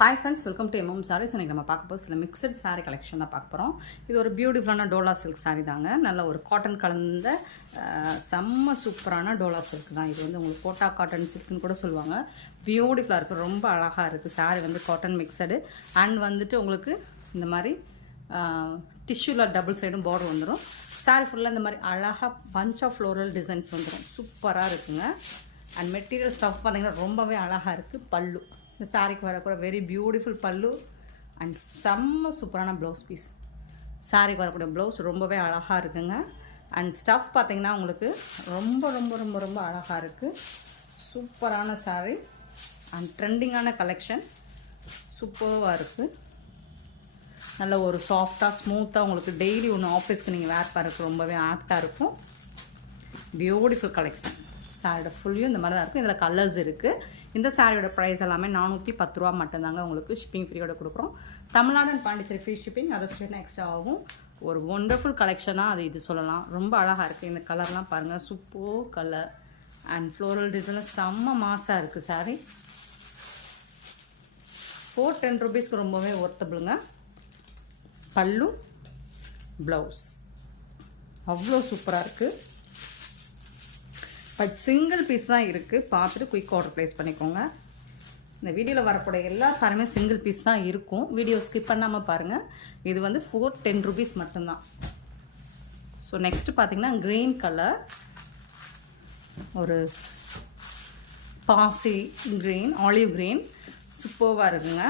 Hi friends, welcome to MM Sarees. இன்னைக்கு நம்ம பார்க்க போகிறது சில மிக்சட் saree கலெக்ஷன் தான் பார்க்க போகிறோம். இது ஒரு பியூட்டிஃபுல்லான டோலா சில்க் saree தாங்க. நல்ல ஒரு காட்டன் கலந்த செம்ம சூப்பரான டோலா சில்க் தான். இது வந்து உங்களுக்கு கோட்டா காட்டன் சில்க்னு கூட சொல்லுவாங்க. பியூட்டிஃபுல்லாக இருக்குது, ரொம்ப அழகாக இருக்குது. saree வந்து காட்டன் மிக்சடு அண்ட் வந்துட்டு உங்களுக்கு இந்த மாதிரி டிஷ்யூவில் டபுள் சைடும் பார்டர் வந்துடும். saree ஃபுல்லாக இந்த மாதிரி அழகாக பஞ்ச் ஆஃப் ஃப்ளோரல் டிசைன்ஸ் வந்துடும். சூப்பராக இருக்குங்க. அண்ட் மெட்டீரியல் ஸ்டஃப் பார்த்திங்கன்னா ரொம்பவே அழகாக இருக்குது. பல்லு இந்த சாரிக்கு வரக்கூட வெரி பியூட்டிஃபுல் பல்லு அண்ட் செம்ம சூப்பரான ப்ளவுஸ் பீஸ். சாரிக்கு வரக்கூடிய ப்ளவுஸ் ரொம்பவே அழகாக இருக்குங்க. அண்ட் ஸ்டஃப் பார்த்திங்கன்னா உங்களுக்கு ரொம்ப ரொம்ப ரொம்ப ரொம்ப அழகாக இருக்குது. சூப்பரான சாரி அண்ட் ட்ரெண்டிங்கான கலெக்ஷன். சூப்பராக இருக்குது. நல்ல ஒரு சாஃப்டாக ஸ்மூத்தாக உங்களுக்கு டெய்லி ஒன்று ஆஃபீஸ்க்கு நீங்கள் வேர் பண்ணுறதுக்கு ரொம்பவே ஆப்டாக இருக்கும். Beautiful collection. சாரியோட ஃபுல்லையும் இந்த மாதிரி தான் இருக்கும். இதில் கலர்ஸ் இருக்குது. இந்த சாரியோட ப்ரைஸ் எல்லாமே 410 ரூபா மட்டும்தாங்க. உங்களுக்கு ஷிப்பிங் ஃப்ரீயோட கொடுக்குறோம். Tamil Nadu and Pondicherry free shipping, அதை ஸ்டேட்னா எக்ஸ்ட்ரா ஆகும். ஒரு ஒண்டர்ஃபுல் கலெக்ஷனாக அது இது சொல்லலாம். ரொம்ப அழகாக இருக்குது. இந்த கலர்லாம் பாருங்கள், சூப்பர் கலர் அண்ட் ஃப்ளோரல் டிசைனில் செம்ம மாசாக இருக்குது சாரி. 410 ரூபீஸ்க்கு ரொம்பவே ஒர்த்தபிளுங்க. பல்லு ப்ளவுஸ் அவ்வளோ சூப்பராக இருக்குது. பட் சிங்கிள் பீஸ் தான் இருக்குது. பார்த்துட்டு குயிக் ஆர்டர் ப்ளேஸ் பண்ணிக்கோங்க. இந்த வீடியோவில் வரக்கூடிய எல்லா சாரியுமே சிங்கிள் பீஸ் தான் இருக்கும். வீடியோ ஸ்கிப் பண்ணாமல் பாருங்கள். இது வந்து 410 ரூபீஸ் மட்டும்தான். ஸோ நெக்ஸ்ட்டு பார்த்திங்கன்னா க்ரீன் கலர், ஒரு பாசி க்ரீன், ஆலிவ் க்ரீன், சூப்பராக இருக்குங்க.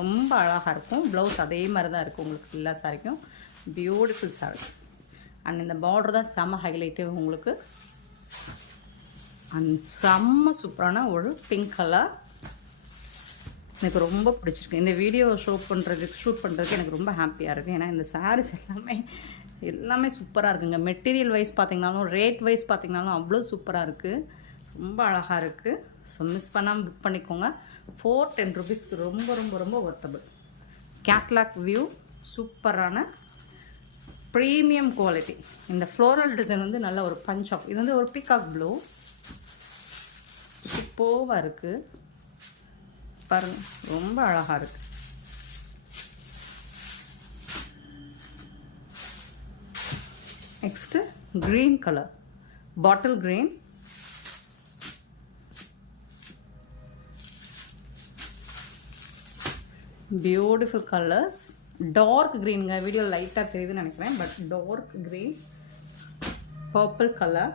ரொம்ப அழகாக இருக்கும். ப்ளவுஸ் அதே மாதிரி தான் இருக்குது உங்களுக்கு எல்லா சாரிக்கும். பியூட்டிஃபுல் சாரி. அண்ட் இந்த பார்டர் தான் செம்ம ஹைலைட்டு உங்களுக்கு. அண்ட் செம்ம சூப்பரான ஒரு பிங்க் கலர் எனக்கு ரொம்ப பிடிச்சிருக்கு. இந்த வீடியோ ஷூட் பண்ணுறதுக்கு எனக்கு ரொம்ப ஹாப்பியாக இருக்குது. ஏன்னா இந்த சாரீஸ் எல்லாமே சூப்பராக இருக்குங்க. மெட்டீரியல் வைஸ் பார்த்திங்கனாலும் ரேட் வைஸ் பார்த்திங்கனாலும் அவ்வளோ சூப்பராக இருக்குது. ரொம்ப அழகாக இருக்குது. ஸோ மிஸ் பண்ணாமல் புக் பண்ணிக்கோங்க. 410 ரூபீஸ்க்கு ரொம்ப ரொம்ப ரொம்ப ஒர்த்தபிள். கேட்லாக் வியூ, சூப்பரான ப்ரீமியம் குவாலிட்டி. இந்த ஃப்ளோரல் டிசைன் வந்து நல்ல ஒரு பஞ்ச் ஆஃப், இது வந்து ஒரு பீகாக் ப்ளூ, சூப்பராக இருக்குது பாருங்கள். ரொம்ப அழகாக இருக்குது. Next green colour, bottle green, beautiful colours. Dark க்ரீனுங்க, வீடியோ லைட்டாக தெரியுதுன்னு நினைக்கிறேன், but dark green, purple colour,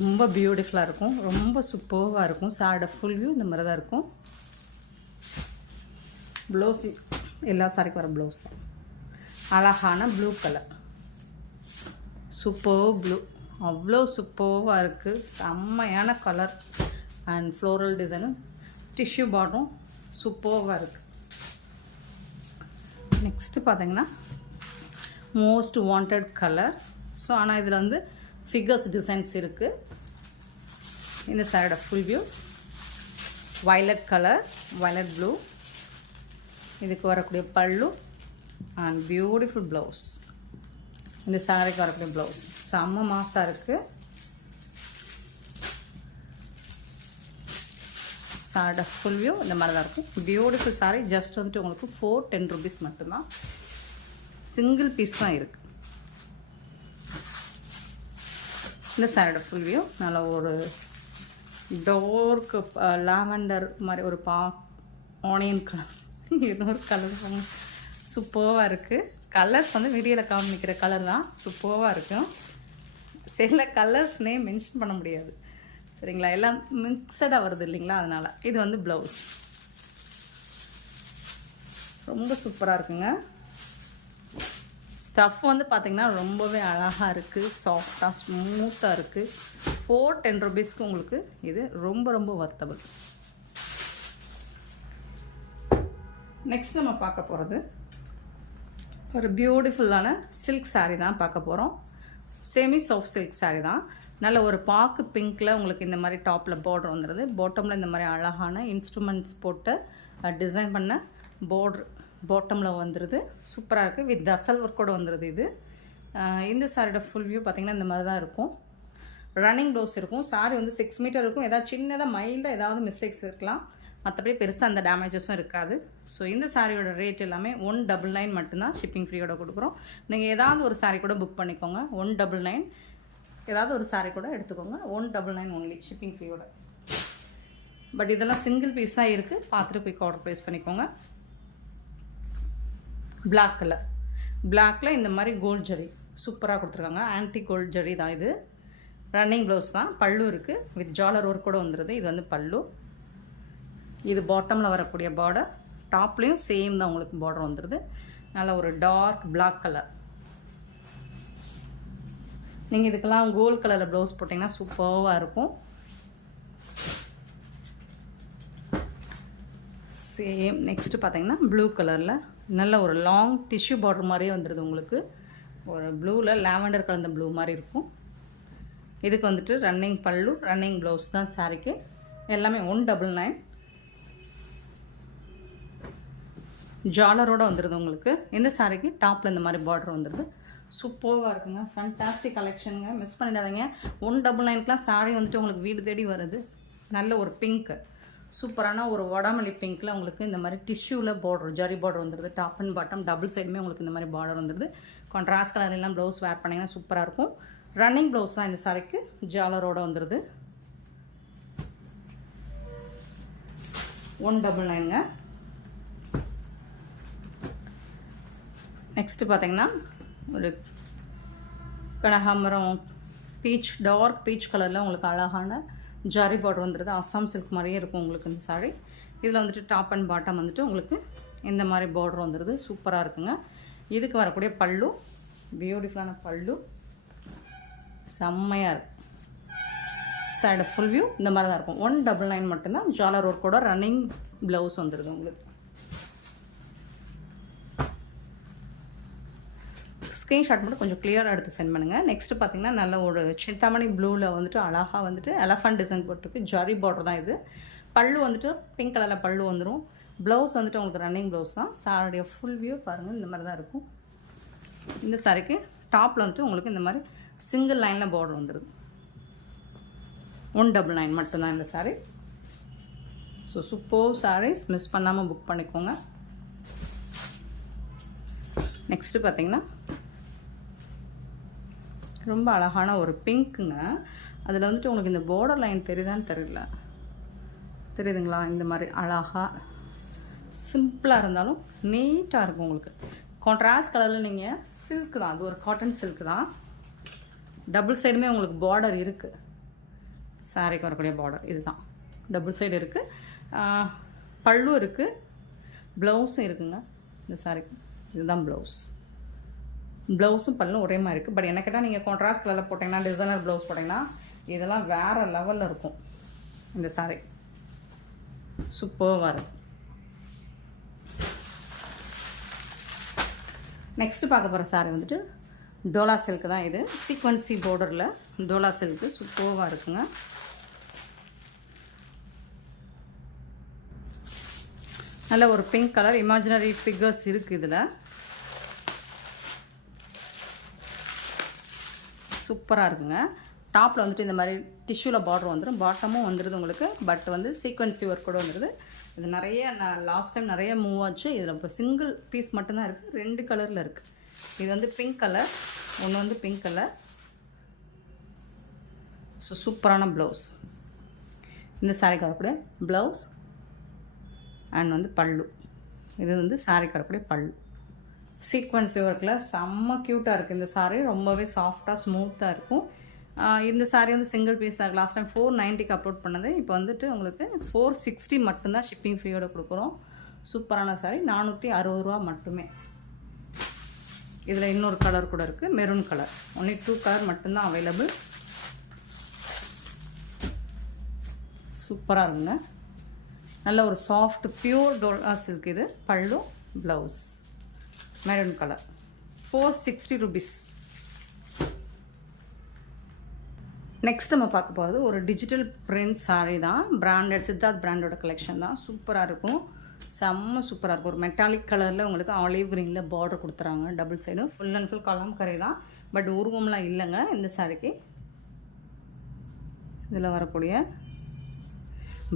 ரொம்ப பியூட்டிஃபுல்லாக இருக்கும். ரொம்ப சூப்பராக இருக்கும். சாரியோட ஃபுல் வியூ இந்த மாதிரி தான் இருக்கும். ப்ளவுஸ் எல்லா சாரிக்கும் வர ப்ளவுஸ் தான். அழகான ப்ளூ கலர், சூப்பர் ப்ளூ, அவ்வளோ சூப்பராக இருக்குது. செம்மையான colour and floral design, tissue பாட்டும் சூப்பராக இருக்குது. நெக்ஸ்ட்டு பார்த்திங்கன்னா மோஸ்ட் வாண்டட் கலர். ஸோ ஆனால் இதில் வந்து ஃபிகர்ஸ் டிசைன்ஸ் இருக்குது. இந்த சாரியோட full view violet colour, violet blue, இதுக்கு வரக்கூடிய பல்லு அண்ட் பியூட்டிஃபுல் ப்ளவுஸ். இந்த சாரிக்கு வரக்கூடிய ப்ளவுஸ் செம்ம மாசாக இருக்குது. சாரியோட ஃபுல் வியூ இந்த மாதிரி தான் இருக்கும். Beautiful sorry. ஜஸ்ட் வந்துட்டு உங்களுக்கு 410 ரூபீஸ் மட்டும்தான். சிங்கிள் பீஸ் தான் இருக்குது. இந்த சாரியோட ஃபுல் வியூ நல்ல ஒரு டார்க் லாவெண்டர் மாதிரி ஒரு ஆனியன் கலர், இன்னொரு கலர் சூப்பராக இருக்குது. கலர்ஸ் வந்து வீடியோவில் காமிக்கிற கலர் தான். சூப்பராக இருக்கும். சில கலர்ஸ் நேம் மென்ஷன் பண்ண முடியாது, சரிங்களா? எல்லாம் மிக்சடாக வருது இல்லைங்களா, அதனால். இது வந்து ப்ளவுஸ் ரொம்ப சூப்பராக இருக்குங்க. ஸ்டஃப் வந்து பார்த்திங்கன்னா ரொம்பவே அழகாக இருக்குது. சாஃப்டாக ஸ்மூத்தாக இருக்குது. 410 ரூபீஸ்க்கு உங்களுக்கு இது ரொம்ப ரொம்ப ஒர்த்தபிள். நெக்ஸ்ட் நம்ம பார்க்க போகிறது ஒரு பியூட்டிஃபுல்லான சில்க் சாரீ தான் பார்க்க போகிறோம். செமி சாஃப்ட் சில்க் சாரீ தான். நல்ல ஒரு பாக்கு பிங்க்கில் உங்களுக்கு இந்த மாதிரி டாப்பில் பார்டர் வந்துடுது. பாட்டமில் இந்த மாதிரி அழகான இன்ஸ்ட்ருமெண்ட்ஸ் போட்டு டிசைன் பண்ண பார்டர் பாட்டமில் வந்துடுது. சூப்பராக இருக்குது. வித் தசல் ஒர்க்கோடு வந்துடுது இது. இந்த சாரியோட ஃபுல் வியூ பார்த்திங்கன்னா இந்த மாதிரி தான் இருக்கும். ரன்னிங் ப்ளவுஸ் இருக்கும். சாரி வந்து 6 மீட்டர் இருக்கும். ஏதாவது சின்னதாக மைல்டாக ஏதாவது மிஸ்டேக்ஸ் இருக்கலாம், மற்றபடி பெருசாக அந்த டேமேஜஸும் இருக்காது. ஸோ இந்த சாரியோட ரேட் எல்லாமே 199 மட்டும்தான் ஷிப்பிங் ஃப்ரீயோட கொடுக்குறோம். நீங்கள் ஏதாவது ஒரு சாரி கூட புக் பண்ணிக்கோங்க. 199 ஏதாவது ஒரு சாரி கூட எடுத்துக்கோங்க. 199 ஒன்லி ஷிப்பிங் ஃப்ரீயோட. பட் இதெல்லாம் சிங்கிள் பீஸ் தான் இருக்குது. பார்த்துட்டு குயிக் ஆர்டர் ப்ளேஸ் பண்ணிக்கோங்க. பிளாக் கலர், பிளாக்கில் இந்த மாதிரி கோல்ட் ஜரி சூப்பராக கொடுத்துருக்காங்க. ஆன்டி கோல்ட் ஜரி தான் இது. ரன்னிங் ப்ளவுஸ் தான். பல்லு இருக்குது, வித் ஜாலர் ஒர்க் கூட வந்துடுது. இது வந்து பல்லு. இது பாட்டமில் வரக்கூடிய பார்டர். டாப்லேயும் சேம் தான் உங்களுக்கு பார்டர் வந்துடுது. நல்ல ஒரு டார்க் பிளாக் கலர். நீங்கள் இதுக்கெல்லாம் கோல்ட் கலரில் ப்ளவுஸ் போட்டிங்கன்னா சூப்பராக இருக்கும். சேம் நெக்ஸ்ட்டு பார்த்தீங்கன்னா ப்ளூ கலரில் நல்ல ஒரு லாங் டிஷ்யூ பார்டர் மாதிரியே வந்துடுது உங்களுக்கு. ஒரு ப்ளூவில் லாவெண்டர் கலந்த ப்ளூ மாதிரி இருக்கும். இதுக்கு வந்துட்டு ரன்னிங் பல்லு, ரன்னிங் ப்ளவுஸ் தான் சாரிக்கு. எல்லாமே 199. ஜாலரோடு வந்துடுது உங்களுக்கு. இந்த சாரிக்கு டாப்பில் இந்த மாதிரி பார்டர் வந்துடுது. சூப்பராக இருக்குங்க. ஃபேன்டாஸ்டிக் கலெக்ஷனுங்க, மிஸ் பண்ணிடாதீங்க. 199க்குலாம் சாரி வந்துட்டு உங்களுக்கு வீடு தேடி வருது. நல்ல ஒரு பிங்க்கு, சூப்பரான ஒரு வடாமல்லி பிங்க்கில் உங்களுக்கு இந்த மாதிரி டிஷ்யூவில் பார்டர், ஜரி பார்டர் வந்துடுது. டாப் அண்ட் பாட்டம் டபுள் சைடுமே உங்களுக்கு இந்த மாதிரி பார்டர் வந்துடுது. கான்ட்ராஸ்ட் கலர் எல்லாம் ப்ளவுஸ் வேர் பண்ணிங்கன்னா சூப்பராக இருக்கும். ரன்னிங் ப்ளவுஸ் தான் இந்த சாரிக்கு, ஜாலரோடு வந்துடுது. 199ங்க. நெக்ஸ்ட்டு பார்த்தீங்கன்னா ஒரு கனகாம்பரம் பீச், டார்க் பீச் கலரில் உங்களுக்கு அழகான ஜரி பார்டர் வந்துடுது. அஸ்ஸாம் சில்க் மாதிரியே இருக்கும் உங்களுக்கு இந்த சாரி. இதில் வந்துட்டு டாப் அண்ட் பாட்டம் வந்துட்டு உங்களுக்கு இந்த மாதிரி பார்டர் வந்துடுது. சூப்பராக இருக்குங்க. இதுக்கு வரக்கூடிய பல்லு, பியூட்டிஃபுல்லான பல்லு, செம்மையாக இருக்கும். சைடு ஃபுல் வியூ இந்த மாதிரி தான் இருக்கும். 199 மட்டும்தான். ஜாலர் ஒர்க்கோட ரன்னிங் ப்ளவுஸ் வந்துடுது உங்களுக்கு. ஸ்க்ரீன்ஷாட் மட்டும் கொஞ்சம் கிளியராக எடுத்து சென்ட் பண்ணுங்கள். நெக்ஸ்ட்டு பார்த்தீங்கன்னா நல்ல ஒரு சிந்தாமணி ப்ளூவில் வந்துட்டு அழகாக வந்துட்டு எலஃபண்ட் டிசைன் போட்டிருக்கு. ஜரி பார்டர் தான் இது. பல்லு வந்துட்டு பிங்க் கலரில் பல்லு வந்துடும். ப்ளவுஸ் வந்துட்டு உங்களுக்கு ரன்னிங் ப்ளவுஸ் தான். சாரியோடைய ஃபுல் வியூ பாருங்கள், இந்த மாதிரி தான் இருக்கும். இந்த சாரிக்கு டாப்பில் வந்துட்டு உங்களுக்கு இந்த மாதிரி சிங்கிள் லைனில் பார்டர் வந்துடுது. 199 மட்டும்தான் இந்த sari. So super saris, miss பண்ணாமல் புக் பண்ணிக்கோங்க. நெக்ஸ்ட்டு பார்த்தீங்கன்னா ரொம்ப அழகான ஒரு பிங்க்குங்க. அதில் வந்துட்டு உங்களுக்கு இந்த பார்டர் லைன் தெரியுதான்னு தெரியல, தெரியுதுங்களா? இந்த மாதிரி அழகாக சிம்பிளாக இருந்தாலும் நீட்டாக இருக்கும் உங்களுக்கு. கான்ட்ராஸ்ட் கலரில் நீங்கள் சில்க் தான், அது ஒரு காட்டன் சில்க் தான். டபுள் சைடுமே உங்களுக்கு பார்டர் இருக்குது. சாரிக்கு வரக்கூடிய பார்டர் இதுதான், டபுள் சைடு இருக்குது. பல்லு இருக்குது, ப்ளவுஸும் இருக்குங்க இந்த சாரிக்கு. இதுதான் ப்ளவுஸ். ப்ளவுஸும் பல்லும் ஒரே மாதிரி இருக்குது. பட் என்ன கேட்டால் நீங்கள் கான்ட்ராஸ்ட் கலரில் போட்டிங்கன்னா, டிசைனர் ப்ளவுஸ் போட்டிங்கன்னா இதெல்லாம் வேறு லெவலில் இருக்கும். இந்த சாரி சூப்பராக இருக்கும். நெக்ஸ்ட்டு பார்க்க போகிற சாரி வந்துட்டு டோலா சில்க் தான். இது சீக்வன்சி பார்டரில் டோலா சில்க்கு சூப்பராக இருக்குங்க. நல்ல ஒரு பிங்க் கலர் இமேஜினரி ஃபிகர்ஸ் இருக்குது இதில். சூப்பராக இருக்குங்க. டாப்பில் வந்துட்டு இந்த மாதிரி டிஷ்யூவில் பார்டர் வந்துடும். பாட்டமும் வந்துடுது உங்களுக்கு. பட் வந்து சீக்வன்சி ஒர்க் கூட வந்துடுது. இது நிறைய நான் லாஸ்ட் டைம் நிறைய மூவ் ஆச்சு. இதில் இப்போ சிங்கிள் பீஸ் மட்டும்தான் இருக்குது. 2 கலரில் இருக்குது. இது வந்து பிங்க் கலர், ஒன்று வந்து பிங்க் கலர். ஸோ சூப்பரான ப்ளவுஸ். இந்த சாரிக்கு வரக்கூடிய ப்ளவுஸ் அண்ட் வந்து பல்லு. இது வந்து சாரிக்கு வரக்கூடிய பல்லு. சீக்வன்ஸ் ஒர்க்கில் செம்ம க்யூட்டாக இருக்குது இந்த சாரீ. ரொம்பவே சாஃப்டாக ஸ்மூத்தாக இருக்கும். இந்த சாரீ வந்து சிங்கிள் பீஸ் தான். லாஸ்ட் டைம் 490க்கு அப்லோட் பண்ணது. இப்போ வந்துட்டு உங்களுக்கு 460 மட்டும்தான் ஷிப்பிங் ஃப்ரீயோட கொடுக்குறோம். சூப்பரான சாரீ. 460 ரூபா மட்டுமே. இதில் இன்னொரு கலர் கூட இருக்குது, மெரூன் கலர். ஒன்லி 2 கலர் மட்டும்தான் அவைலபிள். சூப்பராக இருக்குங்க. நல்ல ஒரு சாஃப்ட் பியூர் டோலா சில்க். இது பல்லு, blouse maroon colour. 460 rupees. Next நம்ம பார்க்க போகிறது ஒரு டிஜிட்டல் பிரிண்ட் சாரீ தான். பிராண்டட் சித்தார்த் பிராண்டோட கலெக்ஷன் தான். சூப்பராக இருக்கும், செம்ம சூப்பராக இருக்கும். ஒரு மெட்டாலிக் கலரில் உங்களுக்கு ஆலிவ் க்ரீனில் பார்டர் கொடுத்துறாங்க. டபுள் சைடும் ஃபுல் அண்ட் ஃபுல் கலம்கரை தான். பட் உருவம்லாம் இல்லைங்க இந்த சாரிக்கு. இதில் வரக்கூடிய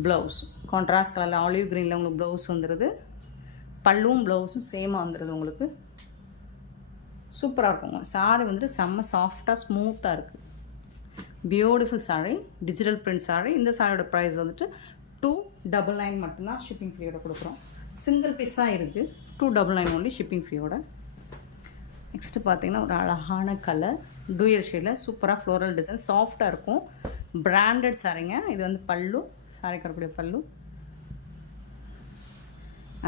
ப்ளவுஸ் கான்ட்ராஸ்ட் கலரில் ஆலிவ் க்ரீனில் உங்களுக்கு ப்ளவுஸ் வந்துடுது. பல்லுவும் ப்ளவுஸும் சேமாக வந்துடுது உங்களுக்கு. சூப்பராக இருக்குங்க. சாரீ வந்துட்டு செம்ம சாஃப்டாக ஸ்மூத்தாக இருக்குது. Beautiful sari, digital print sari. இந்த சாரியோட ப்ரைஸ் வந்துட்டு 299 மட்டும்தான் ஷிப்பிங் ஃப்ரீயோட கொடுக்குறோம். சிங்கிள் பீஸ் தான் இருக்குது. 299 ஒன்லி ஷிப்பிங் ஃப்ரீயோட. நெக்ஸ்ட்டு பார்த்தீங்கன்னா ஒரு அழகான கலர் டூயர் ஷேடில் சூப்பராக ஃப்ளோரல் டிசைன் சாஃப்டாக இருக்கும். பிராண்டட் சாரீங்க. இது வந்து பல்லு, சாரிக்கு வரக்கூடிய பல்லு.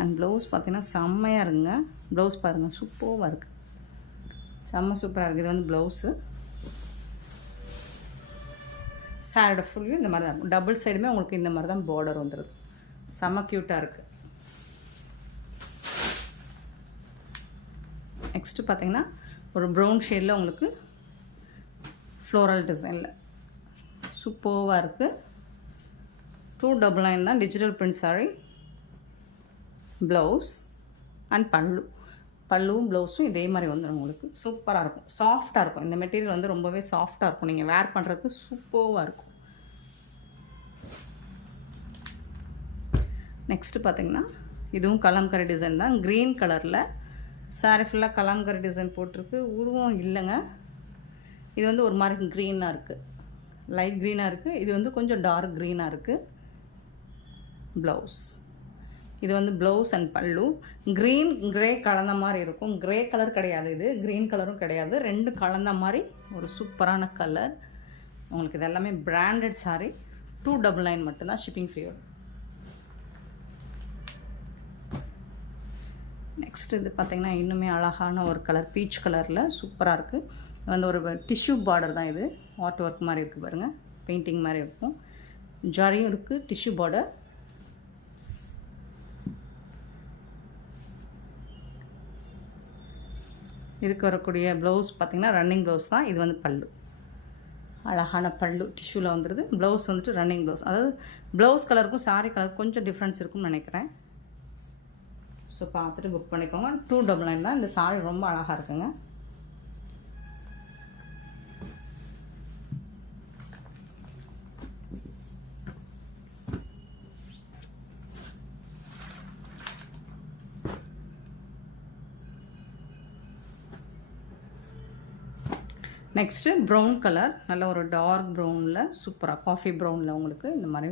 அண்ட் ப்ளவுஸ் பார்த்தீங்கன்னா செம்மையாக இருக்குங்க. ப்ளவுஸ் பாருங்கள், சூப்பராக இருக்குது, செம்ம சூப்பராக இருக்குது. இது வந்து ப்ளவுஸு. சாரியோட ஃபுல்லையும் இந்த மாதிரி தான் இருக்கும். டபுள் சைடுமே உங்களுக்கு இந்த மாதிரி தான் பார்டர் வந்துடுது. செம்ம க்யூட்டாக இருக்குது. நெக்ஸ்ட்டு பார்த்தீங்கன்னா ஒரு ப்ரௌன் ஷேடில் உங்களுக்கு ஃப்ளோரல் டிசைனில் சூப்பராக இருக்குது. 299 தான் digital print sari. Blouse and பல்லுவும் ப்ளவுஸும் இதே மாதிரி வந்துடும் உங்களுக்கு. சூப்பராக இருக்கும், சாஃப்டாக இருக்கும். இந்த மெட்டீரியல் வந்து ரொம்பவே சாஃப்டாக இருக்கும். நீங்கள் வேர் பண்ணுறதுக்கு சூப்பராக இருக்கும். நெக்ஸ்ட்டு பார்த்தீங்கன்னா இதுவும் கலம்கரி டிசைன் தான். க்ரீன் கலரில் சாரீ ஃபுல்லாக கலம்கரி டிசைன் போட்டிருக்கு. உருவம் இல்லைங்க. இது வந்து ஒரு மாதிரி க்ரீனாக இருக்குது, லைட் க்ரீனாக இருக்குது. இது வந்து கொஞ்சம் டார்க் க்ரீனாக இருக்குது. ப்ளவுஸ் இது வந்து ப்ளவுஸ் அண்ட் பல்லு. க்ரீன் கிரே கலந்த மாதிரி இருக்கும். கிரே கலர் கிடையாது, இது க்ரீன் கலரும் கிடையாது, ரெண்டு கலந்த மாதிரி ஒரு சூப்பரான கலர். உங்களுக்கு இது எல்லாமே பிராண்டட் சாரீ. 299 மட்டும்தான் ஷிப்பிங் ஃப்ரீயோட. நெக்ஸ்ட் இது பார்த்திங்கன்னா இன்னுமே அழகான ஒரு கலர், பீச் கலரில் சூப்பராக இருக்குது. வந்து ஒரு டிஷ்யூ பார்டர் தான். இது ஆர்ட் ஒர்க் மாதிரி இருக்குது பாருங்கள், பெயிண்டிங் மாதிரி இருக்கும். ஜரியும் இருக்குது, டிஷ்யூ பார்டர். இதுக்கு வரக்கூடிய ப்ளவுஸ் பார்த்திங்கன்னா ரன்னிங் ப்ளவுஸ் தான். இது வந்து பல்லு, அழகான பல்லு டிஷ்யூவில் வந்துடுது. ப்ளவுஸ் வந்துட்டு ரன்னிங் ப்ளவுஸ். அதாவது ப்ளவுஸ் கலருக்கும் சாரீ கலருக்கும் கொஞ்சம் டிஃப்ரென்ஸ் இருக்கும்னு நினைக்கிறேன். ஸோ பார்த்துட்டு புக் பண்ணிக்கோங்க. 299 தான். இந்த சாரீ ரொம்ப அழகாக இருக்குங்க. நெக்ஸ்ட்டு ப்ரௌன் கலர், நல்ல ஒரு டார்க் ப்ரௌனில் சூப்பராக காஃபி ப்ரௌனில் உங்களுக்கு இந்த மாதிரி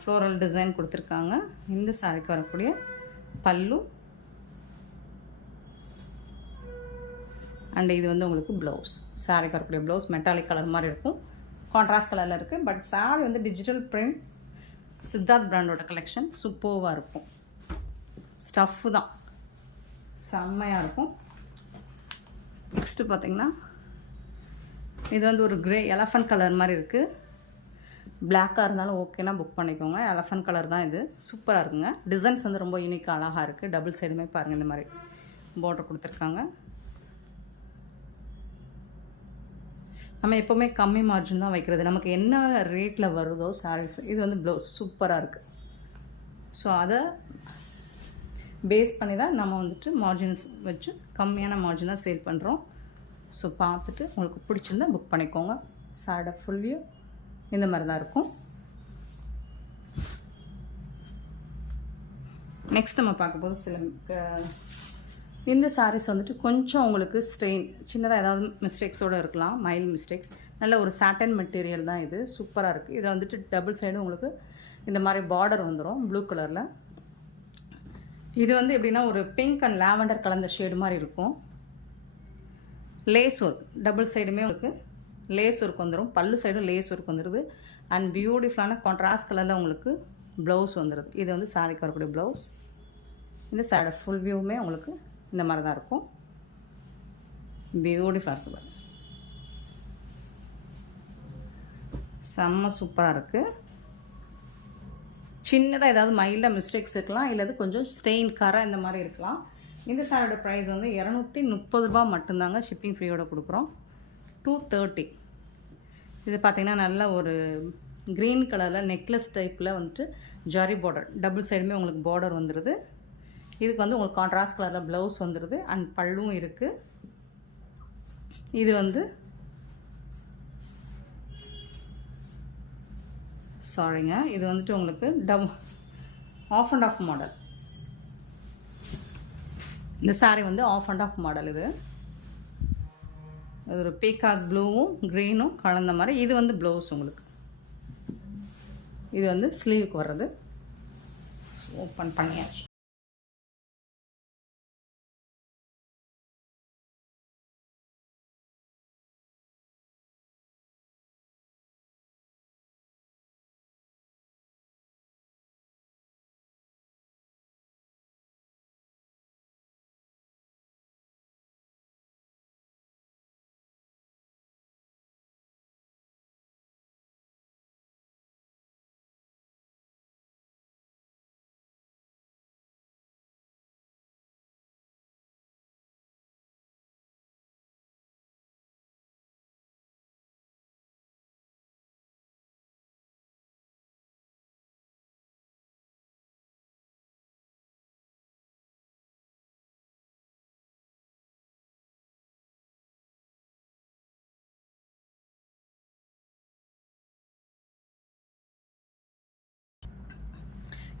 ஃப்ளோரல் டிசைன் கொடுத்துருக்காங்க. இந்த சாரிக்கு வரக்கூடிய பல்லு அண்ட் இது வந்து உங்களுக்கு ப்ளவுஸ். சாரிக்கு வரக்கூடிய ப்ளவுஸ் மெட்டாலிக் கலர் மாதிரி இருக்கும், கான்ட்ராஸ்ட் கலரில் இருக்குது. பட் சாரி வந்து டிஜிட்டல் பிரிண்ட், சித்தார்த் பிராண்டோட கலெக்ஷன். சூப்பராக இருக்கும். ஸ்டஃப்பு தான், செம்மையாக இருக்கும். நெக்ஸ்ட்டு பார்த்திங்கன்னா இது வந்து ஒரு கிரே எலஃபண்ட் கலர் மாதிரி இருக்குது. பிளாக்காக இருந்தாலும் ஓகேனா புக் பண்ணிக்கோங்க. எலஃபண்ட் கலர் தான் இது. சூப்பராக இருக்குங்க. டிசைன்ஸ் வந்து ரொம்ப யூனிக்காக அழகாக இருக்குது. டபுள் சைடுமே பாருங்கள் இந்த மாதிரி பார்டர் கொடுத்துருக்காங்க. நம்ம எப்போவுமே கம்மி மார்ஜின் தான் வைக்கிறது. நமக்கு என்ன ரேட்டில் வருதோ சாரீஸ். இது வந்து ப்ளவுஸ் சூப்பராக இருக்குது. ஸோ அதை பேஸ் பண்ணி தான் நம்ம வந்துட்டு மார்ஜின்ஸ் வச்சு கம்மியான மார்ஜின் தான் சேல் பண்ணுறோம். ஸோ பார்த்துட்டு உங்களுக்கு பிடிச்சிருந்தா புக் பண்ணிக்கோங்க. சாரியோட ஃபுல் வியூ இந்த மாதிரி தான் இருக்கும். நெக்ஸ்ட் நம்ம பார்க்க போது சில இந்த சாரீஸ் வந்துட்டு கொஞ்சம் உங்களுக்கு ஸ்ட்ரெயின் சின்னதாக ஏதாவது மிஸ்டேக்ஸோடு இருக்கலாம், மைல்டு மிஸ்டேக்ஸ். நல்ல ஒரு சாட்டன் மெட்டீரியல் தான் இது. சூப்பராக இருக்குது. இதில் வந்துட்டு டபுள் சைடு உங்களுக்கு இந்த மாதிரி பார்டர் வந்துடும் ப்ளூ கலரில். இது வந்து எப்படின்னா ஒரு பிங்க் அண்ட் லாவெண்டர் கலந்த ஷேடு மாதிரி இருக்கும். லேஸ் ஒர்க் டபுள் சைடுமே உங்களுக்கு லேஸ் ஒர்க் வந்துடும். பல்லு சைடும் லேஸ் ஒர்க் வந்துடுது. அண்ட் பியூட்டிஃபுல்லான கான்ட்ராஸ்ட் கலரில் உங்களுக்கு ப்ளவுஸ் வந்துடுது. இது வந்து சாரிக்கு வரக்கூடிய ப்ளவுஸ். இந்த சாரியோட ஃபுல் வியூவுமே உங்களுக்கு இந்த மாதிரி தான் இருக்கும். பியூட்டிஃபுல்லாக இருக்குது, செம்ம சூப்பராக இருக்குது. சின்னதாக ஏதாவது மைல்டாக மிஸ்டேக்ஸ் இருக்கலாம், இல்லை கொஞ்சம் ஸ்டெயின் கரை இந்த மாதிரி இருக்கலாம். இந்த சாரியோட ப்ரைஸ் வந்து 230 ரூபா மட்டும்தாங்க ஷிப்பிங் ஃப்ரீயோட கொடுக்குறோம். 230. இது பார்த்திங்கன்னா நல்ல ஒரு க்ரீன் கலரில் நெக்லஸ் டைப்பில் வந்துட்டு ஜரி பார்டர், டபுள் சைடுமே உங்களுக்கு பார்டர் வந்துடுது. இதுக்கு வந்து உங்களுக்கு கான்ட்ராஸ்ட் கலரில் ப்ளவுஸ் வந்துடுது அண்ட் பல்லும் இருக்குது. இது வந்து சாரிங்க, இது வந்துட்டு உங்களுக்கு ஆஃப் அண்ட் ஆஃப் மாடல். இந்த சாரீ வந்து ஆஃப் அண்ட் ஆஃப் மாடல். இது ஒரு பீகாக் ப்ளூவும் க்ரீனும் கலந்த மாதிரி. இது வந்து ப்ளவுஸ் உங்களுக்கு. இது வந்து ஸ்லீவுக்கு வர்றது. ஓப்பன் பண்ணியாச்சு.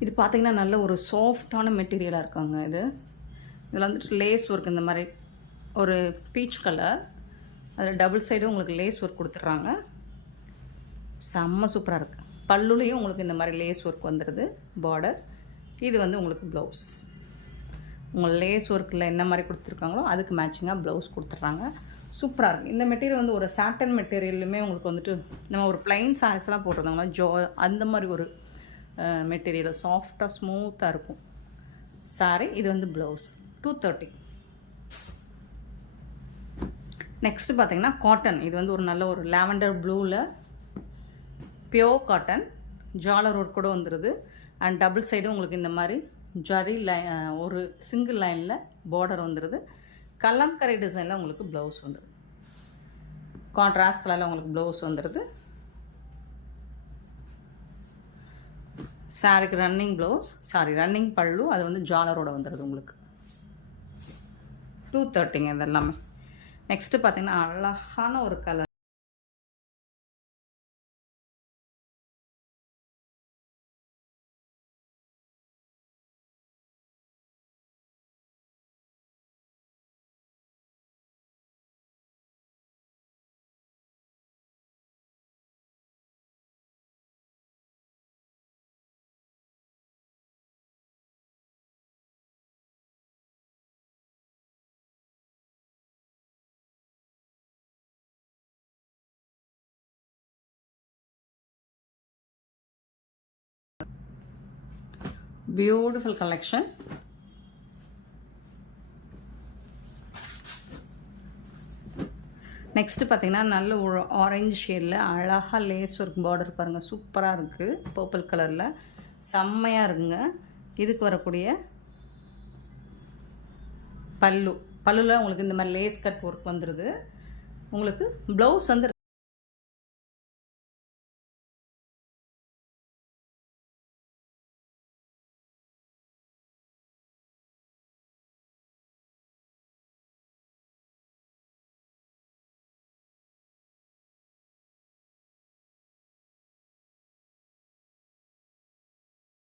இது பார்த்திங்கன்னா நல்ல ஒரு சாஃப்டான மெட்டீரியலாக இருக்காங்க. இதில் வந்துட்டு லேஸ் ஒர்க் இந்த மாதிரி ஒரு பீச் கலர், அதில் டபுள் சைடும் உங்களுக்கு லேஸ் ஒர்க் கொடுத்துட்றாங்க. செம்ம சூப்பராக இருக்குது. பல்லுலேயும் உங்களுக்கு இந்த மாதிரி லேஸ் ஒர்க் வந்துடுது பார்டர். இது வந்து உங்களுக்கு ப்ளவுஸ். உங்கள் லேஸ் ஒர்க்கில் என்ன மாதிரி கொடுத்துருக்காங்களோ அதுக்கு மேட்சிங்காக ப்ளவுஸ் கொடுத்துட்றாங்க. சூப்பராக இருக்குது. இந்த மெட்டீரியல் வந்து ஒரு சாட்டன் மெட்டீரியலுமே உங்களுக்கு வந்துட்டு நம்ம ஒரு ப்ளைன் சாரீஸ்லாம் போட்டிருந்தாங்கன்னா அந்த மாதிரி ஒரு மெட்டீரியல் சாஃப்டாக ஸ்மூத்தாக இருக்கும் சாரீ. இது வந்து ப்ளவுஸ். 230. நெக்ஸ்ட்டு பார்த்திங்கன்னா காட்டன். இது வந்து ஒரு நல்ல ஒரு லாவெண்டர் ப்ளூவில் பியோர் காட்டன். ஜாலர் ஒர்க் கூட வந்துடுது. அண்ட் டபுள் சைடும் உங்களுக்கு இந்த மாதிரி ஜரி ஒரு சிங்கிள் லைனில் பார்டர் வந்துடுது. கலம்கரை டிசைனில் உங்களுக்கு ப்ளவுஸ் வந்துடுது. கான்ட்ராஸ்ட் கலரில் உங்களுக்கு ப்ளவுஸ் வந்துடுது. சாரிக்கு ரன்னிங் ப்ளவுஸ், ரன்னிங் பல்லு. அது வந்து ஜாலரோட வந்துடுது உங்களுக்கு. 230ங்க இது எல்லாமே. நெக்ஸ்ட்டு பார்த்திங்கன்னா அழகான ஒரு கலர். Beautiful collection. நெக்ஸ்ட்டு பார்த்திங்கன்னா நல்ல ஒரு ஆரஞ்சு ஷேடில் அழகாக லேஸ் ஒர்க் பார்டர் பாருங்கள். சூப்பராக இருக்குது. பர்பிள் கலரில் செம்மையாக இருக்குங்க. இதுக்கு வரக்கூடிய பல்லுவில் உங்களுக்கு இந்த மாதிரி லேஸ் கட் ஒர்க் வந்துடுது. உங்களுக்கு ப்ளவுஸ் வந்து